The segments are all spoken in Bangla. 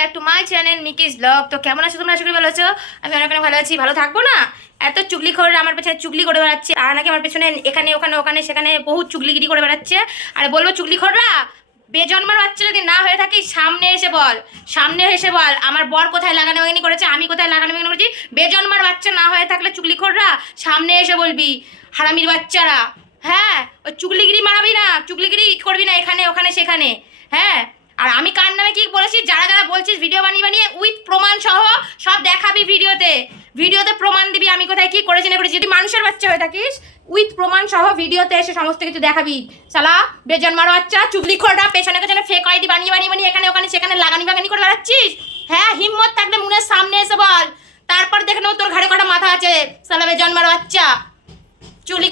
Back to my channel Mickey's blog তো কেমন আছো তোমরা? আশা করি ভালো আছো। আমি অনেক অনেক ভালো আছি। ভালো থাকব না? এত চুগলি করে আমার পেছনে চুগলি করে বেড়াচ্ছে। আর নাকি আমার পেছনে এখানে, ওখানে ওখানে, সেখানে বহুত চুগলিগিরি করে বেড়াচ্ছে। আর বলব চুগলি খররা বেজন্মার বাচ্চা যদি না হয়ে থাকি, সামনে এসে বল। সামনে এসে বল। আমার বর কোথায় লাগানো বাগানি করেছে, আমি কোথায় লাগানো বাগানি করেছি? বেজন্মার বাচ্চা না হয়ে থাকলে চুগলি খররা সামনে এসে বলবি, হারামির বাচ্চারা। হ্যাঁ ওই চুগলিগিরি মারাবি না, চুগলিগিরি করবি না এখানে, ওখানে, সেখানে। হ্যাঁ আর আমি কার নামে কি বলেছি? যারা যারা বলছিস ভিডিও বানিয়ে বানিয়ে উইথ প্রমাণ সহ সব দেখাবি ভিডিওতে ভিডিওতে প্রমাণ দিবি আমি কোথায় কি করেছি না করেছি। যদি মানুষের বাচ্চা হয়ে থাকিস উইথ প্রমাণ সহ ভিডিওতে এসে সমস্ত কিছু দেখাবি। সালা বেজন্মার বাচ্চা, চুগলি খোড়া, পেছনে পেছনে ফেক আইডি বানিয়ে বানিয়ে বানিয়ে এখানে ওখানে সেখানে লাগানি বাগানি করে বেড়াচ্ছিস হ্যাঁ হিম্মত থাকলে মুনের সামনে এসে বল। তারপর দেখে নেব তোর ঘাড়ে কটা মাথা আছে। সালা বেজন্মার বাচ্চা। চুগলি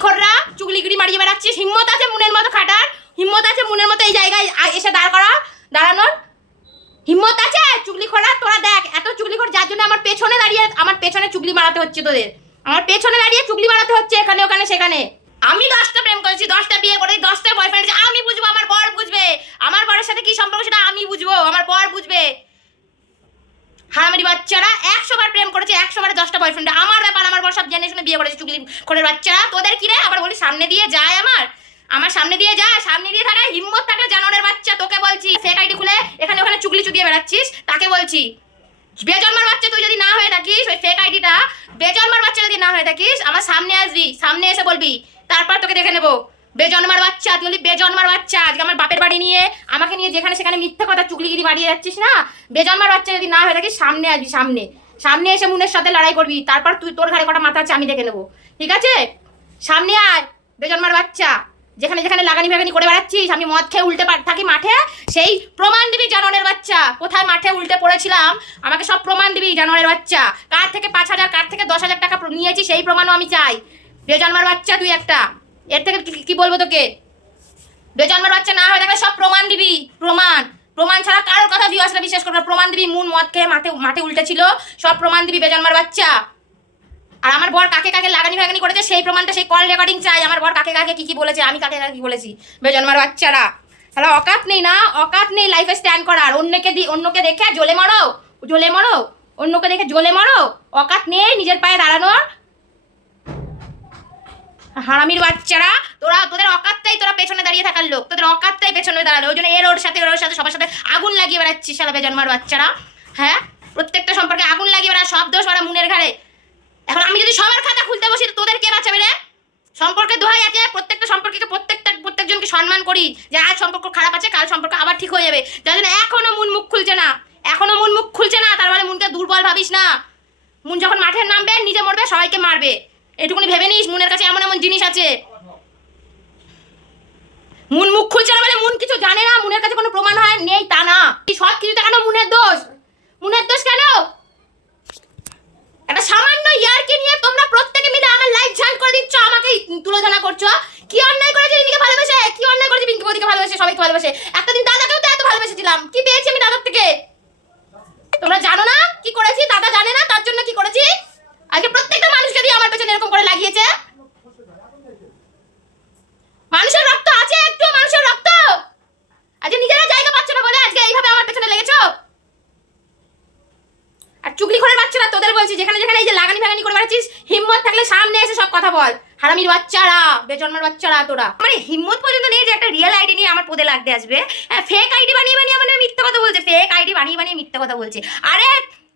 চুগলিগিরি মারিয়ে বেড়াচ্ছিস। হিম্মত আছে মুনের মতো খাটার? হিম্মত আছে মুনের মতো এই জায়গায় এসে দাঁড় করা। দাঁড়ানোর। হিম্মত আছে? চুগলি খোরা তোরা দেখ, এত চুগলি খোর যার জন্য আমার পেছনে দাঁড়িয়ে, আমার পেছনে চুগলি মারাতে হচ্ছে তোদের। আমার পেছনে দাঁড়িয়ে চুগলি মারাতে হচ্ছে এখানে, ওখানে, সেখানে। আমি দশটা প্রেম করেছি, দশটা বিয়ে করেছি দশটা বয়ফ্রেন্ড আমি বুঝব, আমার বর বুঝবে। আমার বরের সাথে কি সম্পর্ক সেটা আমি বুঝব, আমার বর বুঝবে। হারামারি বাচ্চারা একশো বার প্রেম করেছে, একশো বার দশটা বয়ফ্রেন্ড আমার ব্যাপার, আমার বর সব জেনে শুনে বিয়ে করেছে চুগলি করে বাচ্চারা। তোদের কি আবার বলি, সামনে দিয়ে যায় আমার? আমার সামনে দিয়ে যা, সামনে দিয়ে থাকে হিম্মত থাকলে জানোয়ারের বাচ্চা, তোকে বলছি। ফেক আইডি খুলে এখানে ওখানে চুগলি চুদিয়ে বেড়াচ্ছিস, তাকে বলছি, বেজন্মার বাচ্চা তুই যদি না হয়ে থাকিস, ওই ফেক আইডিটা বেজন্মার বাচ্চা যদি না হয়ে থাকিস, আমার সামনে আসবি, সামনে এসে বলবি, তারপর তোকে দেখে নেব। বেজন্মার বাচ্চা, তুই বলি বেজন্মার বাচ্চা, আজকে আমার বাপের বাড়ি নিয়ে, আমাকে নিয়ে যেখানে সেখানে মিথ্যা কথা চুগলিগিরি বাড়িয়ে যাচ্ছিস না? বেজন্মার বাচ্চা যদি না হয়ে থাকিস, সামনে আসবি, সামনে। সামনে এসে মুনের সাথে লড়াই করবি, তারপর তুই তোর ঘাড়ে কটা মাথা আছে, আমি দেখে নেব। ঠিক আছে? সামনে আয়, বেজন্মার বাচ্চা। যেখানে যেখানে লাগানি ফাগানি করে বেড়াচ্ছিস, আমি মদ খেয়ে উল্টে থাকি মাঠে, সেই প্রমাণ দিবি জানোয়ারের বাচ্চা। কোথায় মাঠে উল্টে পড়েছিলাম? আমাকে সব প্রমাণ দিবি জানোয়ারের বাচ্চা। কার থেকে পাঁচ হাজার, কার থেকে দশ হাজার টাকা নিয়েছি সেই প্রমাণও আমি চাই। বেজন্মার বাচ্চা তুই একটা। এর থেকে কি- বলব তোকে? বেজন্মার বাচ্চা না হয়ে থাকলে সব প্রমাণ দিবি, প্রমাণ। প্রমাণ ছাড়া কারোর কথা ভিউয়ার্সরা বিশ্বাস করবে। প্রমাণ দিবি, মুন মদ খেয়ে মাঠে মাঠে উল্টে ছিল সব প্রমাণ দিবি বেজন্মার বাচ্চা। আর আমার বর কাকে কাকে লাগানি ফাগানি করেছে, সেই প্রমাণটা সেই কল রেকর্ডিং চাই। আমার বর কাকে কাকে কি কি বলেছে, আমি কাকে কাকে কি বলেছি? বেজন্মার বাচ্চারা। তাহলে অকাত নেই না, অকাত নেই লাইফে স্ট্যান্ড করার। অন্যকে দি অন্যকে দেখে জ্বলে মরো। জ্বলে মরো। অন্যকে দেখে জ্বলে মরো। অকাত নেই, নিজের পায়ে দাঁড়ানোর। হারামির বাচ্চারা, তোরা তোদের অকাতটাই তোরা পেছনে দাঁড়িয়ে থাকার লোক। তোদের অকাতটাই পেছনে দাঁড়াল। ওই জন্য এর ওর সাথে, ওর ওর সাথে, সবার সাথে আগুন লাগিয়ে বেড়াচ্ছিস শালা বেজন্মার বাচ্চারা। হ্যাঁ? প্রত্যেকটা সম্পর্কে আগুন লাগিয়ে বেড়া সব দোষ ওরা মুনের ঘাড়ে। এখন আমি যদি সবার খাতা খুলতে বসি তোদের কে বাঁচাবে রে? সম্পর্কে দোহাই আছে, প্রত্যেকটা সম্পর্কে প্রত্যেকটা, প্রত্যেকজনকে সম্মান করি যে আজ সম্পর্ক খারাপ আছে, কাল সম্পর্ক আবার ঠিক হয়ে যাবে। যার জন্য এখনও মুন মুখ খুলছে না। এখনও মন মুখ খুলছে না, তার মানে মুনকে দুর্বল ভাবিস না। মুন যখন মাঠে নামবে, নিজে মরবে, সবাইকে মারবে। এটুকুনি ভেবে নিস, মুনের কাছে এমন এমন জিনিস আছে। মুন মুখ খুলছে না মানে মুন কিছু জানে না, মুনের কাছে কোনো প্রমাণ হয় নেই, তা না। সব কিছুতে কেন মুনের দোষ? মুনের দোষ কেন একটা সামান্য ইয়ারকে নিয়ে তোমরা প্রত্যেকে মিলে আমার লাইফ ঝাল করে দিচ্ছ আমাকে তুলোধনা করছ কি অন্যায় করেছে রিমিকে ভালোবেসে কি অন্যায় করেছে পিঙ্কি বৌদিকে ভালোবেসে সবাইকে ভালোবাসে। একটা দিন দাদাকেও তো এত ভালোবেসেছিলাম। কি পেয়েছি আমি দাদার থেকে তোমরা জানো না কি করেছি দাদা জানে না তার জন্য কি করেছি আজকে প্রত্যেকটা মানুষকে দিয়ে আমার পেছনে এরকম করে লাগিয়েছে মানুষের রক্ত আছে একটু মানুষের রক্ত আজকে নিজেরা জায়গা পাচ্ছ না বলে আজকে এইভাবে আমার পেছনে লেগেছো আর চুগলি করে বাচ্চারা তোদের বলছি, যেখানে যেখানে এই যে লাগানি ফাগানি করে বেড়াচ্ছিস, হিম্মত থাকলে সামনে এসে সব কথা বল। হারামির বাচ্চারা, বেজন্মার বাচ্চারা তোরা। মানে হিম্মত পর্যন্ত নেই যে একটা রিয়েল আইডি নিয়ে আমার পদে লাগতে আসবে। ফেক আইডি বানিয়ে বানিয়ে মানে মিথ্যা কথা বলছে ফেক আইডি বানিয়ে বানিয়ে মিথ্যা কথা বলছে। আরে,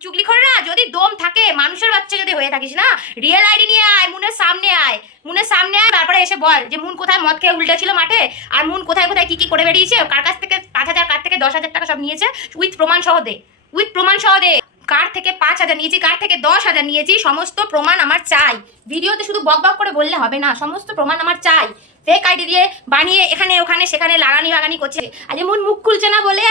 চুগলি খড়রা যদি দম থাকে, মানুষের বাচ্চা যদি হয়ে থাকিস না রিয়েল আইডি নিয়ে আয়, মুনের সামনে আয়। মুনের সামনে আয়, তারপরে এসে বল যে মুন কোথায় মদ খেয়ে উল্টে ছিল মাঠে, আর মুন কোথায় কোথায় কি কি করে বেরিয়েছে, কার কাছ থেকে পাঁচ হাজার, কার থেকে দশ হাজার টাকা সব নিয়েছে উইথ প্রমাণ সহ দে। উইথ প্রমাণ সহ দে। কার থেকে পাঁচ হাজার নিয়েছি, কার থেকে দশ হাজার নিয়েছি, সমস্ত প্রমাণ আমার চাই। ভিডিওতে শুধু বক বক করে বললে হবে না, সমস্ত প্রমাণ আমার চাই। ফেক আইডি দিয়ে বানিয়ে এখানে, ওখানে, সেখানে লাগানি বাগানি করছে। আজ এমন মুখ খুলছে না বলে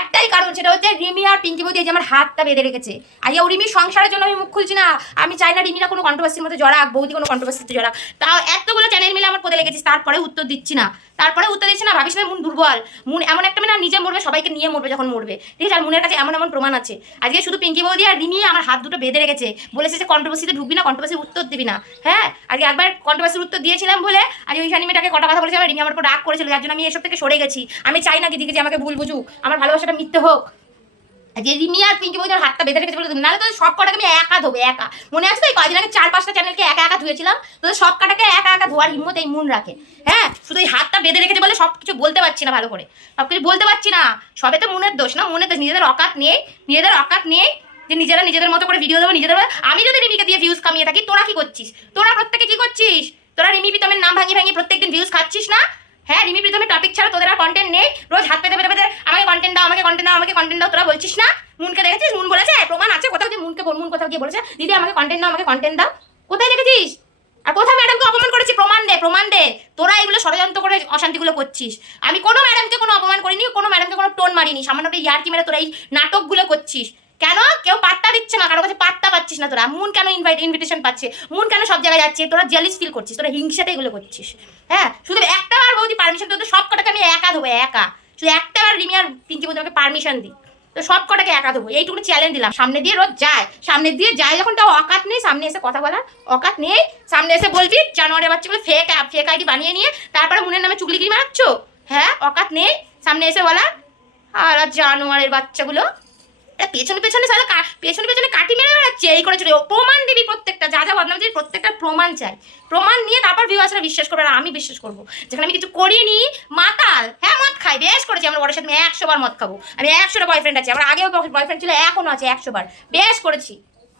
একটাই কারণ, সেটা হচ্ছে রিমি আর পিঙ্কি বৌদি যে আমার হাতটা বেঁধে রেখেছে। আজ ও রিমির সংসারের জন্য আমি মুখ খুলছি না। আমি চাই না রিমিরা কোনো কন্ট্রোভার্সির মধ্যে জড়াক, বৌদি কোনো কন্ট্রোভার্সিতে জড়াক। তাও এতগুলো চ্যানেল মিলে আমার পদে লেগেছিস তারপরে উত্তর দিচ্ছি না। তারপরে উত্তর দিচ্ছে না, ভাবিস না, মুন দুর্বল। মুন এমন একটা মানে নিজে মরবে, সবাইকে নিয়ে মরবে যখন মরবে। ঠিক আছে, আর মুনের কাছে এমন এমন প্রমাণ আছে। আজকে শুধু পিঙ্কি বৌদি আর রিমি আমার হাত দুটো বেঁধে রেখেছে। বলেছে যে, কন্ট্রোভার্সিতে ঢুকবি না, কন্ট্রোভার্সির উত্তর দিবি না। হ্যাঁ আজকে একবার কন্ট্রোভার্সির উত্তর দিয়েছিলাম বলে আজ ওই শানিমেটাকে কটা কথা বলেছিলাম রিমি আমার উপর রাগ করেছিল, যার জন্য আমি এসব থেকে সরে গেছি। আমি চাই না কি দিকে যে আমাকে ভুল বুঝুক। আমার ভালোবাসাটা মিথ্যে হোক। যে রিমি আর পিঙ্কি বৌদির হাতটা বেঁধে রেখেছে বলে নাহলে তোদের সব কটাকে আমি একা ধোবো, একা। মনে আছে তো এই কদিন আগে চার পাঁচটা চ্যানেলকে একা একা ধুয়েছিলাম? তোদের সব কটাকে একা একা ধোয়ার হিম্মত এই মন রাখে। হ্যাঁ শুধু এই হাতটা বেঁধে রেখেছে বলে সব কিছু বলতে পারছি না ভালো করে। সব কিছু বলতে পারছি না। সবে তো মনের দোষ না মনের দোষ। নিজেদের অকাত নিয়ে নিজেদের অকাত নিয়ে যে নিজেরা নিজেদের মতো করে ভিডিও দেবো, নিজেদের আমি যদি রিমিকে দিয়ে ভিউজ কামিয়ে থাকি, তোরা কি করছিস? তোরা প্রত্যেকে কি করছিস? তোরা রিমি প্রীতমের নাম ভাঙিয়ে ভাঙিয়ে প্রত্যেকদিন ভিউজ খাচ্ছিস না? হ্যাঁ রিমি প্রীতমের টপিক ছাড়া, তোদের আর কন্টেন্ট নেই। রোজ হাত পেতে পেতে পেতে, আমাকে কন্টেন্ট দাও, আমাকে কন্টেন্ট দাও, আমাকে কন্টেন্ট দাও, তোরা বলছিস না? মুনকে দেখেছিস? মুন বলেছে প্রমাণ আছে কোথাও যে মুনকে মুন কোথাও গিয়ে বলেছে, দিদি, আমাকে কন্টেন্ট দাও, আমাকে কন্টেন্ট দাও। কোথায় দেখেছিস? আর কোথাও ম্যাডামকে অপমান করেছি? প্রমাণ দে প্রমাণ দে। তোরা এগুলো ষড়যন্ত্র করে অশান্তিগুলো করছিস। আমি কোনো ম্যাডামকে কোনো অপমান করিনি, কোনো ম্যাডামকে কোনো টোন মারিনি। সামান্য একটা ইয়ার্কি মেরে তোরা এই নাটকগুলো করছিস। কেন? কেউ পাত্তা দিচ্ছে না, কারও কাছে পাত্তা পাচ্ছিস না তোরা। মুন কেন ইনভাইট ইনভিটেশন পাচ্ছে? মুন কেন সব জায়গায় যাচ্ছে? তোরা জেলিস ফিল করছিস, তোরা হিংসাতে এগুলো করছিস। হ্যাঁ শুধু বার বৌদি পারমিশন তোদের সব কটাকে আমি একা দেবো, একা। শুধু একটা বার রিমি আর পিঙ্কি বৌদি আমাকে পারমিশন দিই তো সব কটাকে একা দেবো। এইটুকু চ্যালেঞ্জ দিলাম। সামনে দিয়ে রোজ যায়। সামনে দিয়ে যায় যখন তাও অকাত নেই, সামনে এসে কথা বলার অকাত নেই। সামনে এসে বলবি জানুয়ারি বাচ্চাগুলো ফেক ফেক আইডি বানিয়ে নিয়ে তারপরে মুনের নামে চুগলিগিরি মারাচ্ছ? হ্যাঁ অকাত নেই। সামনে এসে বলা, আর জানোয়ারের বাচ্চাগুলো পেছনে পেছনে সারা পেছনে পেছনে কাটি মেরে বেড়াচ্ছে, এই করে চলে প্রমাণ দিবি প্রত্যেকটা, যা যা বদনাম দিবি প্রত্যেকটা প্রমাণ চাই। প্রমাণ নিয়ে তারপর ভিউয়ার্সরা বিশ্বাস করবে, আর আমি বিশ্বাস করব। যেখানে আমি কিছু করিনি, মাতাল হ্যাঁ মদ খাই, বেশ করেছি, আমার বড়ের সাথে আমি একশো বার মদ খাব। আমি একশোটা বয়ফ্রেন্ড আছে, আমার আগেও বয়ফ্রেন্ড ছিল এখনও আছে একশো বার, বেশ করেছি।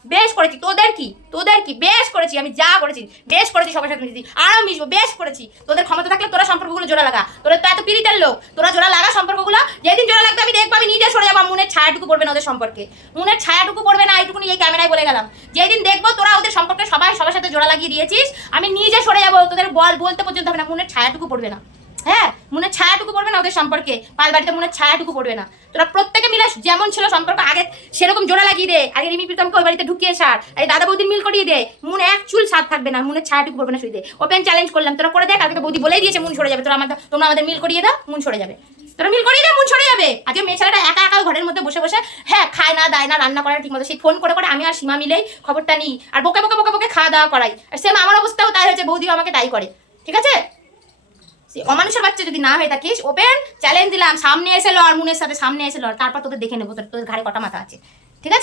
বেশ করেছি, তোদের কি? তোদের কি? বেশ করেছি, আমি যা করেছি, বেশ করেছি, সবার সাথে মিশি আরও মিশবো, বেশ করেছি। তোদের ক্ষমতা থাকলে তোরা সম্পর্কগুলো জোড়া লাগা। তোদের তো এত পিরিতের লোক, তোরা জোড়া লাগা সম্পর্কগুলো, যেদিন জোড়া লাগবে আমি দেখব, আমি নিজে সরে যাব মনের ছায়াটুকু পড়বে না ওদের সম্পর্কে। মনের ছায়াটুকু পড়বে না এইটুকু নিয়ে ক্যামেরায় বলে গেলাম। যেদিন দেখব তোরা ওদের সম্পর্কে সবাই সবার সাথে জোড়া লাগিয়ে দিয়েছিস, আমি নিজে সরে যাব, তোদের বল বলতে পর্যন্ত হবে না, মনের ছায়াটুকু পড়বে না। হ্যাঁ মনের ছায়াটুকু পড়বে না ওদের সম্পর্কে। পাল বাড়িতে মনের ছায়াটুকু পড়বে না। তোরা প্রত্যেকে মিলে যেমন ছিল সম্পর্ক, আগে সেরকম জোড়া লাগিয়ে দে। আগে রিমি প্রীতমকে ওই বাড়িতে ঢুকিয়ে সার। এই দাদা বৌদির মিল করিয়ে দে। মনে এক চুল সাথ থাকবে না, মনের ছায়াটুকু পড়বে না দে ওপেন চ্যালেঞ্জ করলাম। তোরা করে দেখ আগে তো বৌদি বলেই দিয়েছে, মন সরে যাবে। তোরা আমাদের তোমরা আমাদের মিল করিয়ে দাও, মন সরে যাবে। তোরা মিল করিয়ে দাও, মন সরে যাবে। আজকে মেয়ে ছেলেটা একা একা ঘরের মধ্যে বসে বসে হ্যাঁ খায় না, দায় না, রান্না করে ঠিক মতো। সেই ফোন করে করে আমি আর সীমা মিলেই খবরটা নিই। আর বকে বোকে বকে বকে খাওয়া দাওয়া করাই। আর সেম আমার অবস্থাও তাই হয়েছে, বৌদিও আমাকে তাই করে। ঠিক আছে? অমানুষের বাচ্চা যদি না হয়ে থাকিস, ওপেন চ্যালেঞ্জ দিলাম, সামনে এসে লড়, মুনের সাথে সামনে এসে লড়, তারপর তোদের দেখে নেব, তোর তোদের ঘাড়ে কটা মাথা আছে। ঠিক আছে?